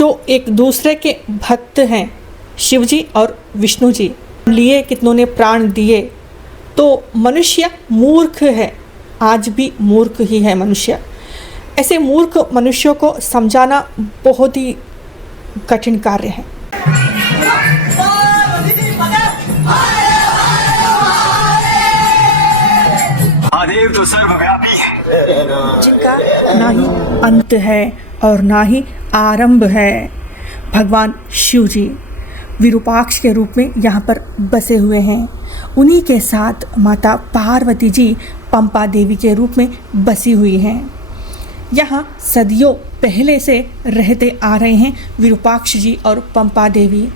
तो एक दूसरे के भक्त हैं शिव जी और विष्णु जी, लिए कितनों ने प्राण दिए। तो मनुष्य मूर्ख है, आज भी मूर्ख ही है मनुष्य। ऐसे मूर्ख मनुष्यों को समझाना बहुत ही कठिन कार्य है। महादेव तो सर्वव्यापी है, जिनका ना ही अंत है और ना ही आरंभ है। भगवान शिव जी विरूपाक्ष के रूप में यहाँ पर बसे हुए हैं। उन्हीं के साथ माता पार्वती जी पंपा देवी के रूप में बसी हुई हैं। यहाँ सदियों पहले से रहते आ रहे हैं विरूपाक्ष जी और पंपा देवी।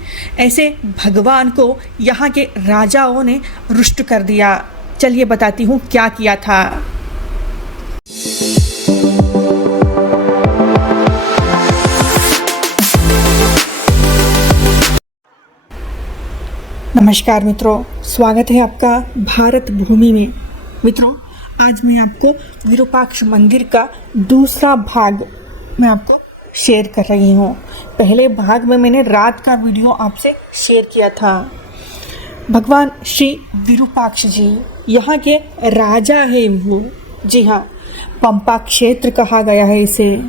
ऐसे भगवान को यहाँ के राजाओं ने रुष्ट कर दिया। चलिए बताती हूँ क्या किया था। नमस्कार मित्रों, स्वागत है आपका भारत भूमि में। मित्रों, आज मैं आपको विरूपाक्ष मंदिर का दूसरा भाग मैं आपको शेयर कर रही हूँ। पहले भाग में मैंने रात का वीडियो आपसे शेयर किया था। भगवान श्री विरूपाक्ष जी यहाँ के राजा है वो। जी हाँ, पंपा क्षेत्र कहा गया है इसे।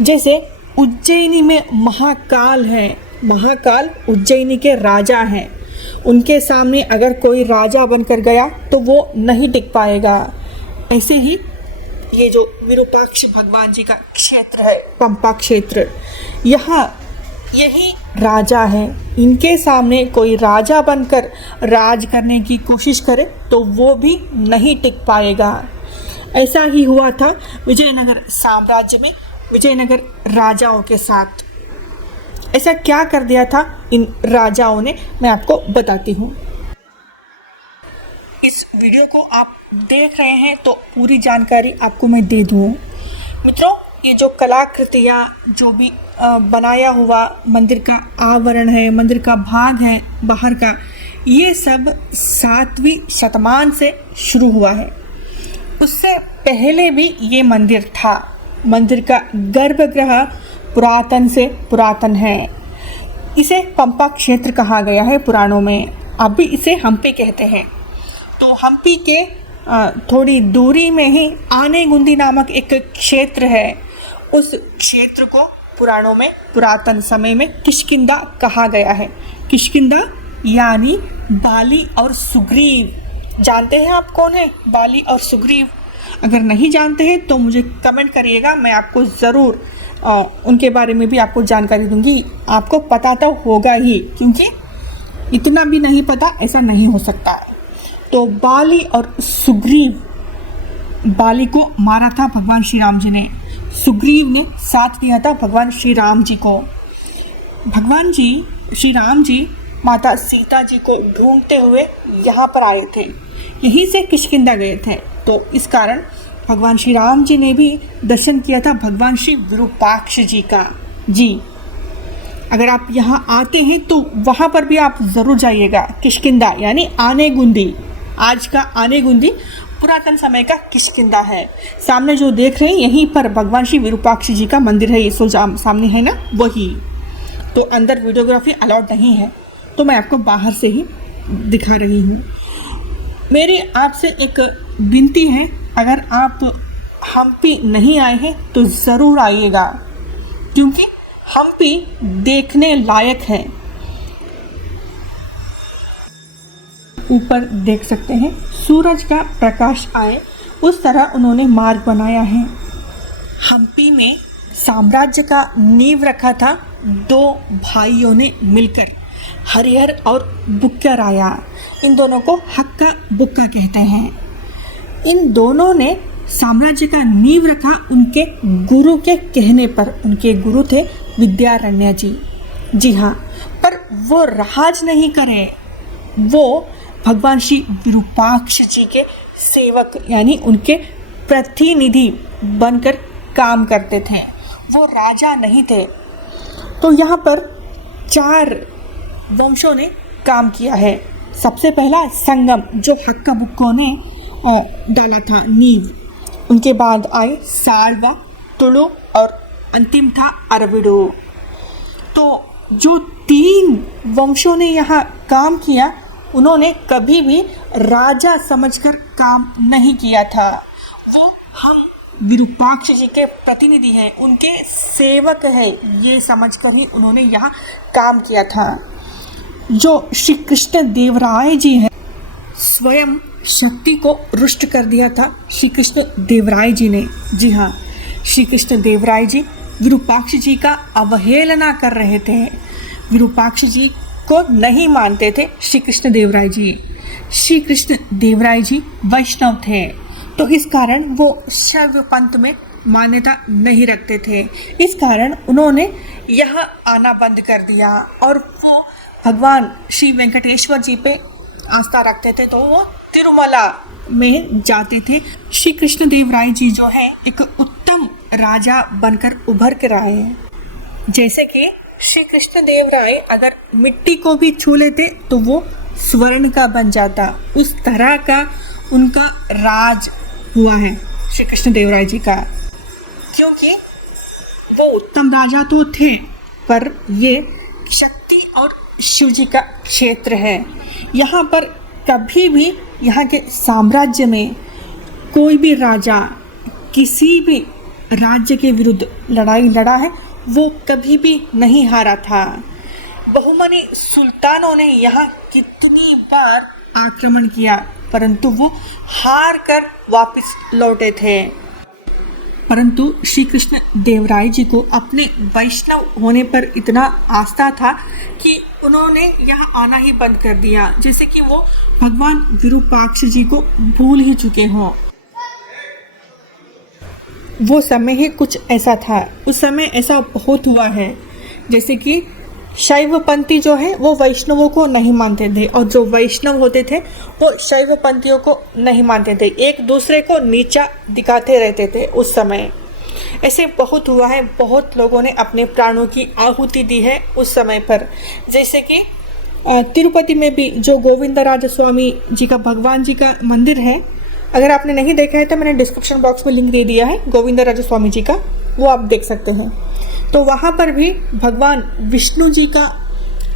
जैसे उज्जैनी में महाकाल है, महाकाल उज्जैनी के राजा हैं। उनके सामने अगर कोई राजा बनकर गया तो वो नहीं टिक पाएगा। ऐसे ही ये जो विरूपाक्ष भगवान जी का क्षेत्र है पंपा क्षेत्र, यहाँ यही राजा है। इनके सामने कोई राजा बनकर राज करने की कोशिश करे तो वो भी नहीं टिक पाएगा। ऐसा ही हुआ था विजयनगर साम्राज्य में विजयनगर राजाओं के साथ। ऐसा क्या कर दिया था इन राजाओं ने, मैं आपको बताती हूँ। इस वीडियो को आप देख रहे हैं तो पूरी जानकारी आपको मैं दे दूँ। मित्रों, ये जो कलाकृतियाँ जो भी बनाया हुआ मंदिर का आवरण है, मंदिर का भाग है बाहर का, ये सब 7वीं शतमान से शुरू हुआ है। उससे पहले भी ये मंदिर था। मंदिर का गर्भगृह पुरातन से पुरातन है। इसे पंपा क्षेत्र कहा गया है पुराणों में। अभी इसे हम्पी कहते हैं। तो हम्पी के थोड़ी दूरी में ही आनेगुंदी नामक एक क्षेत्र है। उस क्षेत्र को पुराणों में पुरातन समय में किष्किंधा कहा गया है। किष्किंधा यानी बाली और सुग्रीव। जानते हैं आप कौन है बाली और सुग्रीव? अगर नहीं जानते हैं तो मुझे कमेंट करिएगा, मैं आपको ज़रूर उनके बारे में भी आपको जानकारी दूंगी। आपको पता तो होगा ही, क्योंकि इतना भी नहीं पता ऐसा नहीं हो सकता। तो बाली और सुग्रीव, बाली को मारा था भगवान श्री राम जी ने, सुग्रीव ने साथ दिया था भगवान श्री राम जी को। भगवान जी श्री राम जी माता सीता जी को ढूंढते हुए यहाँ पर आए थे, यहीं से किष्किंधा गए थे। तो इस कारण भगवान श्री राम जी ने भी दर्शन किया था भगवान श्री विरूपाक्ष जी का। जी, अगर आप यहाँ आते हैं तो वहाँ पर भी आप ज़रूर जाइएगा। किष्किंधा यानी आनेगुंदी, आज का आनेगुंदी पुरातन समय का किष्किंधा है। सामने जो देख रहे हैं यहीं पर भगवान श्री विरूपाक्ष जी का मंदिर है। ये सो सामने है ना, वही। तो अंदर वीडियोग्राफी अलाउड नहीं है, तो मैं आपको बाहर से ही दिखा रही हूँ। मेरी आपसे एक विनती है, अगर आप हम्पी नहीं आए हैं तो ज़रूर आइएगा, क्योंकि हम्पी देखने लायक है। ऊपर देख सकते हैं सूरज का प्रकाश आए उस तरह उन्होंने मार्ग बनाया है। हम्पी में साम्राज्य का नींव रखा था 2 भाइयों ने मिलकर, हरिहर और बुक्का राया। इन दोनों को हक्का बुक्का कहते हैं। इन दोनों ने साम्राज्य का नींव रखा उनके गुरु के कहने पर। उनके गुरु थे विद्यारण्य जी। जी हाँ, पर वो राज नहीं करे, वो भगवान श्री विरूपाक्ष जी के सेवक यानी उनके प्रतिनिधि बनकर काम करते थे। वो राजा नहीं थे। तो यहाँ पर 4 वंशों ने काम किया है। सबसे पहला संगम, जो हक्का बुक्कों ने डाला था नींव। उनके बाद आए साल्वा, तुलु और अंतिम था अरविडो। जो 3 वंशों ने यहाँ काम किया, उन्होंने कभी भी राजा समझकर काम नहीं किया था। वो हम विरूपाक्ष जी के प्रतिनिधि हैं, उनके सेवक हैं, ये समझकर ही उन्होंने यहाँ काम किया था। जो श्री कृष्ण देवराय जी हैं, स्वयं शक्ति को रुष्ट कर दिया था श्री कृष्ण देवराय जी ने। जी हाँ, श्री कृष्ण देवराय जी विरूपाक्ष जी का अवहेलना कर रहे थे, विरूपाक्ष जी को नहीं मानते थे श्री कृष्ण देवराय जी। श्री कृष्ण देवराय जी वैष्णव थे, तो इस कारण वो शैव पंथ में मान्यता नहीं रखते थे। इस कारण उन्होंने यह आना बंद कर दिया और वो भगवान श्री वेंकटेश्वर जी पे आस्था रखते थे, तो वो तिरुमला में जाते थे। श्री कृष्ण देवराय जी जो है एक उत्तम राजा बनकर उभर कर आए हैं। जैसे कि श्री कृष्ण देवराय अगर मिट्टी को भी छू लेते तो वो स्वर्ण का बन जाता, उस तरह का उनका राज हुआ है श्री कृष्ण देवराय जी का। क्योंकि वो उत्तम राजा तो थे, पर ये शक्ति और शिव जी का क्षेत्र है। यहाँ पर कभी भी यहाँ के साम्राज्य में कोई भी राजा किसी भी राज्य के विरुद्ध लड़ाई लड़ा है, वो कभी भी नहीं हारा था। बहुमनी सुल्तानों ने यहाँ कितनी बार आक्रमण किया, परंतु वो हार कर वापस लौटे थे। परंतु श्री कृष्ण देवराय जी को अपने वैष्णव होने पर इतना आस्था था कि उन्होंने यहाँ आना ही बंद कर दिया, जैसे कि वो भगवान विरूपाक्ष जी को भूल ही चुके हों। वो समय ही कुछ ऐसा था, उस समय ऐसा बहुत हुआ है, जैसे कि शैव पंथी जो है वो वैष्णवों को नहीं मानते थे, और जो वैष्णव होते थे वो शैव पंथियों को नहीं मानते थे, एक दूसरे को नीचा दिखाते रहते थे। उस समय ऐसे बहुत हुआ है, बहुत लोगों ने अपने प्राणों की आहुति दी है उस समय पर। जैसे कि तिरुपति में भी जो गोविंदराज स्वामी जी का, भगवान जी का मंदिर है, अगर आपने नहीं देखा है तो मैंने डिस्क्रिप्शन बॉक्स में लिंक दे दिया है गोविंदराज स्वामी जी का, वो आप देख सकते हैं। तो वहाँ पर भी भगवान विष्णु जी का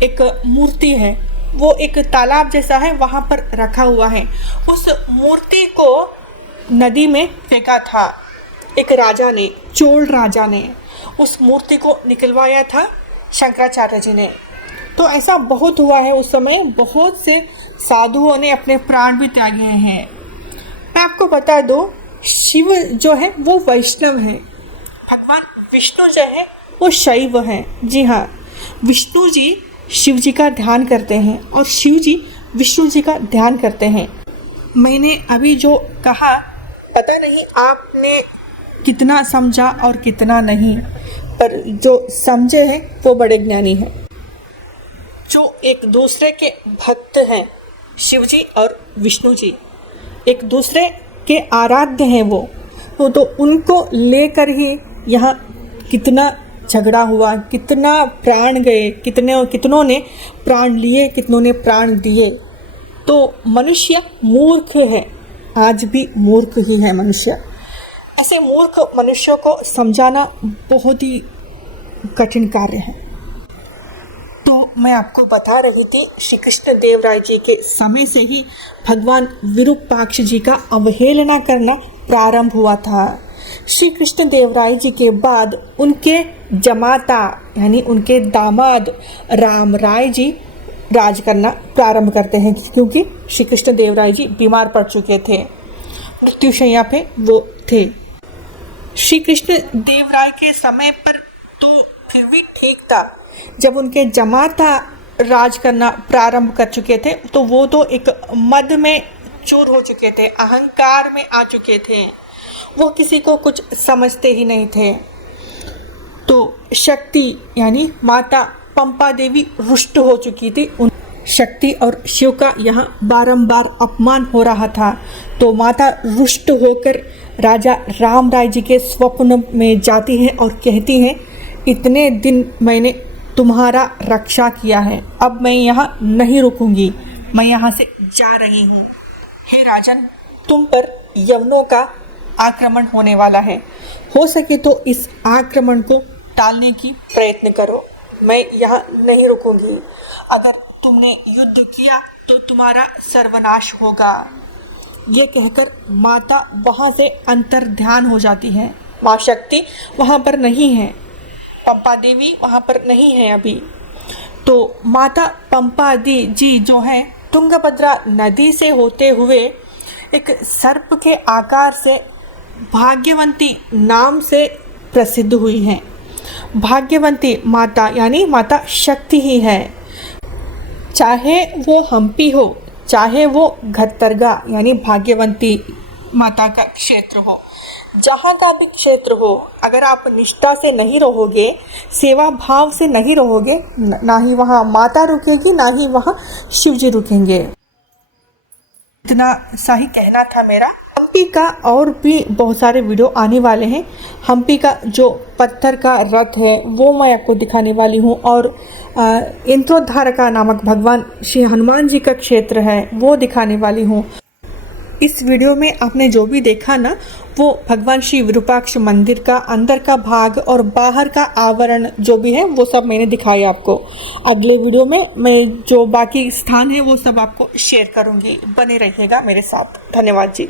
एक मूर्ति है, वो एक तालाब जैसा है, वहाँ पर रखा हुआ है। उस मूर्ति को नदी में फेंका था एक राजा ने, चोल राजा ने उस मूर्ति को निकलवाया था शंकराचार्य जी ने। तो ऐसा बहुत हुआ है उस समय, बहुत से साधुओं ने अपने प्राण भी त्यागे हैं। मैं आपको बता दूं, शिव जो है वो वैष्णव है, भगवान विष्णु जो है वो शैव हैं। जी हाँ, विष्णु जी शिव जी का ध्यान करते हैं और शिव जी विष्णु जी का ध्यान करते हैं। मैंने अभी जो कहा, पता नहीं आपने कितना समझा और कितना नहीं, पर जो समझे हैं वो बड़े ज्ञानी हैं। जो एक दूसरे के भक्त हैं, शिव जी और विष्णु जी एक दूसरे के आराध्य हैं वो तो उनको लेकर ही यहाँ कितना झगड़ा हुआ, कितना प्राण गए, कितनों ने प्राण लिए, कितनों ने प्राण दिए। तो मनुष्य मूर्ख है, आज भी मूर्ख ही है मनुष्य। ऐसे मूर्ख मनुष्यों को समझाना बहुत ही कठिन कार्य है। तो मैं आपको बता रही थी, श्री कृष्ण देवराय जी के समय से ही भगवान विरूपाक्ष जी का अवहेलना करना प्रारंभ हुआ था। श्री कृष्ण देवराय जी के बाद उनके जमाता यानी उनके दामाद राम राय जी राज करना प्रारंभ करते हैं, क्योंकि श्री कृष्ण देवराय जी बीमार पड़ चुके थे, मृत्युशैया पे वो थे। श्री कृष्ण देवराय के समय पर तो फिर भी ठीक था, जब उनके जमाता राज करना प्रारंभ कर चुके थे तो वो तो एक मद में चूर हो चुके थे, अहंकार में आ चुके थे, वो किसी को कुछ समझते ही नहीं थे। तो शक्ति यानी माता पंपा देवी रुष्ट हो चुकी थी, उन शक्ति और शिव का यहाँ बारंबार अपमान हो रहा था। तो माता रुष्ट होकर राजा राम राय जी के स्वप्न में जाती हैं और कहती हैं, इतने दिन मैंने तुम्हारा रक्षा किया है, अब मैं यहाँ नहीं रुकूंगी, मैं यहाँ से जा रही हूँ। हे राजन, तुम पर यवनों का आक्रमण होने वाला है, हो सके तो इस आक्रमण को टालने की प्रयत्न करो। मैं यहाँ नहीं रुकूंगी। अगर तुमने युद्ध किया तो तुम्हारा सर्वनाश होगा। ये कहकर माता वहाँ से अंतर ध्यान हो जाती है। माँ शक्ति वहाँ पर नहीं है, पंपा देवी वहाँ पर नहीं है अभी। तो माता पंपा दी जी जो है तुंगभद्रा नदी से होते हुए एक सर्प के आकार से भाग्यवंती नाम से प्रसिद्ध हुई हैं। भाग्यवंती माता यानी माता शक्ति ही है। चाहे वो हम्पी हो, चाहे वो घत्तरगा यानी भाग्यवंती माता का क्षेत्र हो, जहाँ का भी क्षेत्र हो, अगर आप निष्ठा से नहीं रहोगे, सेवा भाव से नहीं रहोगे, ना ही वहाँ माता रुकेगी, ना ही वहाँ शिव जी रुकेंगे। इतना सा ही कहना था मेरा। हम्पी का और भी बहुत सारे वीडियो आने वाले हैं। हम्पी का जो पत्थर का रथ है वो मैं आपको दिखाने वाली हूँ, और इंद्रोद्धारका नामक भगवान श्री हनुमान जी का क्षेत्र है वो दिखाने वाली हूँ। इस वीडियो में आपने जो भी देखा ना, वो भगवान श्री विरूपाक्ष मंदिर का अंदर का भाग और बाहर का आवरण जो भी है वो सब मैंने दिखाया आपको। अगले वीडियो में मैं जो बाकी स्थान है वो सब आपको शेयर करूँगी। बने रहिएगा मेरे साथ। धन्यवाद जी।